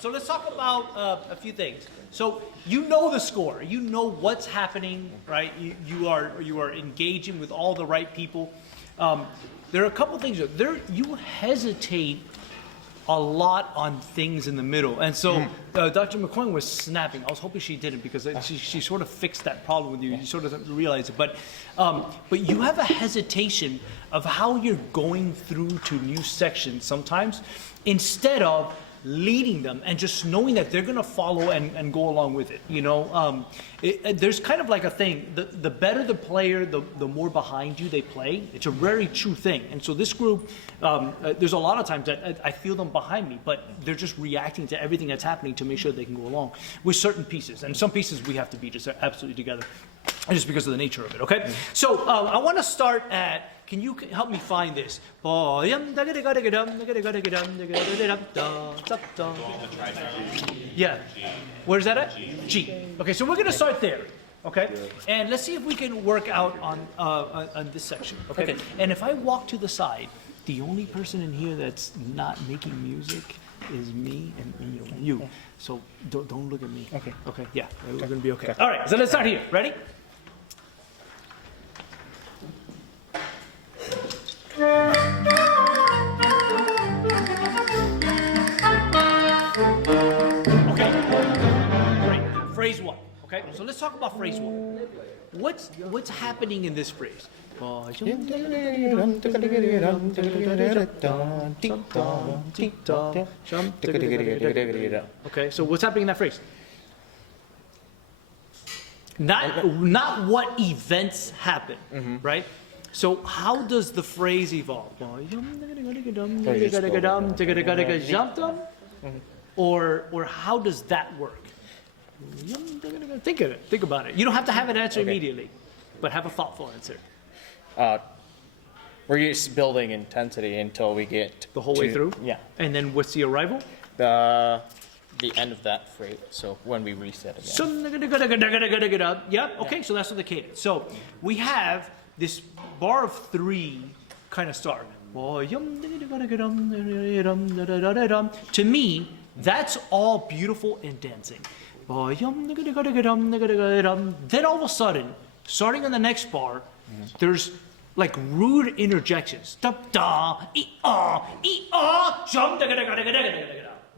So let's talk about a few things. So you know the score. You know what's happening, right? You are engaging with all the right people. There are a couple things. You hesitate a lot on things in the middle. And so Dr. McKoin was snapping. I was hoping she didn't, because she sort of fixed that problem with you. You sort of realize it. But you have a hesitation of how you're going through to new sections sometimes, instead of leading them and just knowing that they're going to follow and go along with it. You know, there's kind of like a thing, the better the player, the more behind you they play. It's a very true thing. And so this group, there's a lot of times that I feel them behind me, but they're just reacting to everything that's happening to make sure they can go along with certain pieces. And some pieces we have to be just absolutely together, just because of the nature of it, okay? So I want to start at, can you help me find this? Yeah. Where's that at? G. Okay, so we're going to start there. Okay? And let's see if we can work out on this section. Okay? And if I walk to the side, the only person in here that's not making music is me and you. So don't look at me. Okay. Okay, yeah. We're going to be okay. All right, so let's start here. Ready? Okay, great. Phrase one. Okay, so let's talk about phrase one. What's happening in this phrase? Okay, so what's happening in that phrase? Not what events happen, right? So how does the phrase evolve? Or how does that work? Think of it. Think about it. You don't have to have an answer immediately, but have a thoughtful answer. We're just building intensity until we get The whole way through? Yeah. And then what's the arrival? The end of that phrase. So when we reset again. Yep. Okay. So that's what the cadence. So we have this bar of 3 kind of start. To me, that's all beautiful and dancing. Then all of a sudden, starting on the next bar, there's like rude interjections.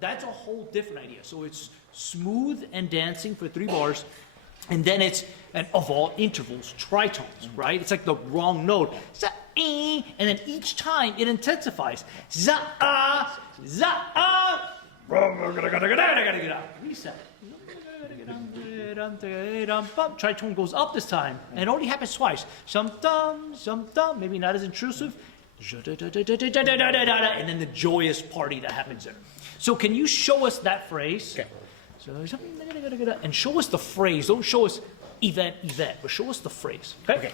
That's a whole different idea. So it's smooth and dancing for 3 bars, and then it's, and of all intervals, tritones, right? It's like the wrong note. And then each time it intensifies. Reset. Tritone goes up this time, and it only happens twice. Maybe not as intrusive. And then the joyous party that happens there. So can you show us that phrase? Okay. And show us the phrase. Don't show us event, but show us the phrase. Okay?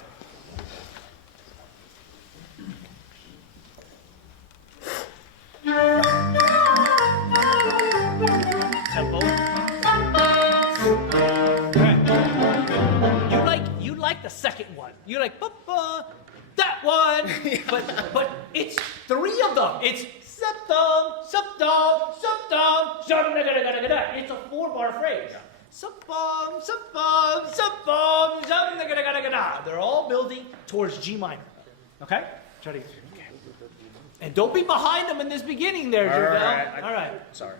Tempo. Okay. You like the second one. You like that one. But it's 3 of them. It's septum. It's a 4-bar phrase. They're all building towards G minor. Okay? Try to get it. And don't be behind them in this beginning there, Jordell. All right. Sorry.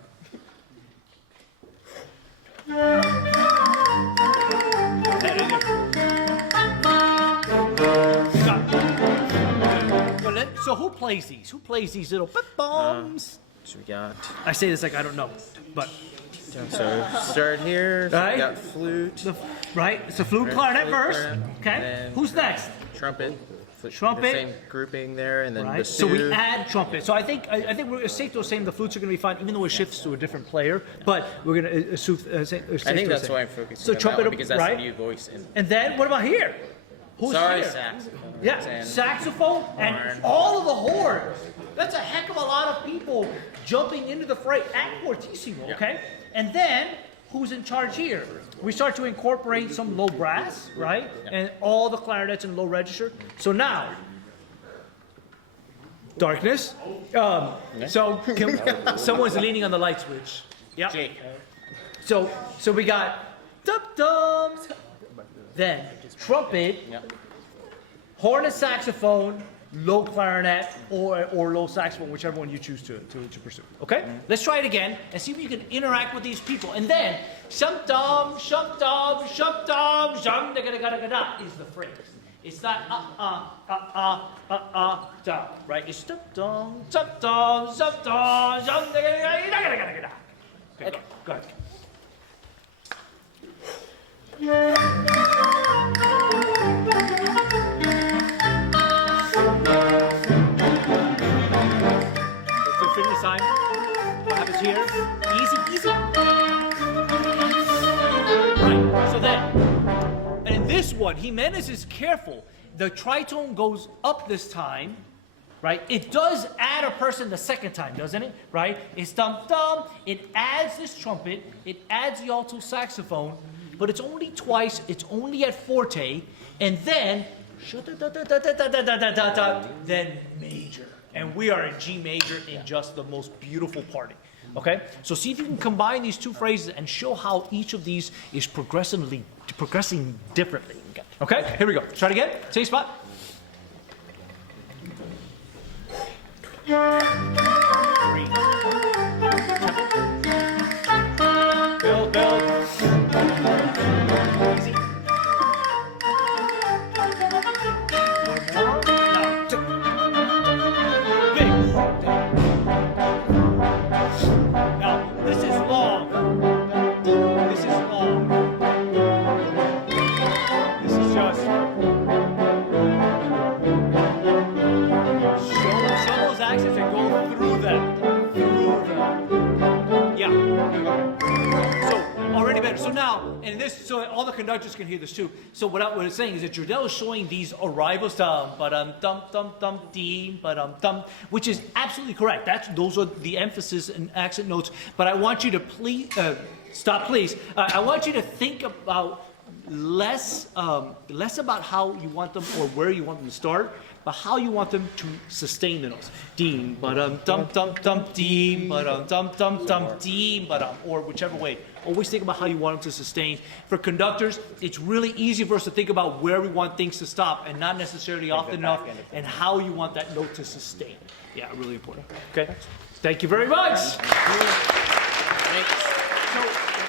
So who plays these? Who plays these little bombs? So we got. I say this like I don't know, but. So start here. So Right? we got flute. Right? It's a flute clarinet first. Okay. Then Who's next? Trumpet. Trumpet. The same grouping there, and then Right. the So we add trumpet. So I think we're safe to assume the flutes are going to be fine, even though it shifts to a different player. But we're going to assume. I think that's why I'm focusing So on trumpet, that one, because that's right? the new voice. And then what about here? Who's Sorry, here? saxophone. Yeah, And saxophone and horn. all of the horns. That's a heck of a lot of people jumping into the fray at fortissimo, okay? And then, who's in charge here? We start to incorporate some low brass, right? And all the clarinets in low register. So now, darkness. So someone's leaning on the light switch. Yeah. Jake. So we got dum-dum, then trumpet, horn and saxophone, low clarinet, or low saxophone, whichever one you choose to pursue. Okay? Let's try it again and see if you can interact with these people. And then, shum-dum, shum-dum, shum-dum, shum-da-ga-da-ga-da-ga-da is the phrase. It's not da, right? It's dum-dum, shum-dum, shum-dum, shum-da-ga-da-ga-da-ga-da-ga-da. Okay, go ahead. Finish time. What happens here? Easy. Right. So then, and in this one, Jimenez is careful. The tritone goes up this time, right? It does add a person the second time, doesn't it? Right? It's dum-dum. It adds this trumpet. It adds the alto saxophone, but it's only twice. It's only at forte, and then then major. And we are in G major in just the most beautiful party. Okay? So see if you can combine these 2 phrases and show how each of these is progressing differently. Okay? Here we go. Try it again. Same spot. Three. Build. Easy. Now, this is long. This is long. This is just show those accents and go through them. Yeah. So already better. So now, and this, so all the conductors can hear this too. So what it's saying is that Jordell is showing these arrivals, which is absolutely correct. Those are the emphasis and accent notes. But I want you to please stop, please. I want you to think about less about how you want them or where you want them to start, but how you want them to sustain the notes. Deem, deem, deem, or whichever way. Always think about how you want them to sustain. For conductors, it's really easy for us to think about where we want things to stop and not necessarily often enough, and how you want that note to sustain. Yeah, really important. Okay. Thank you very much. So,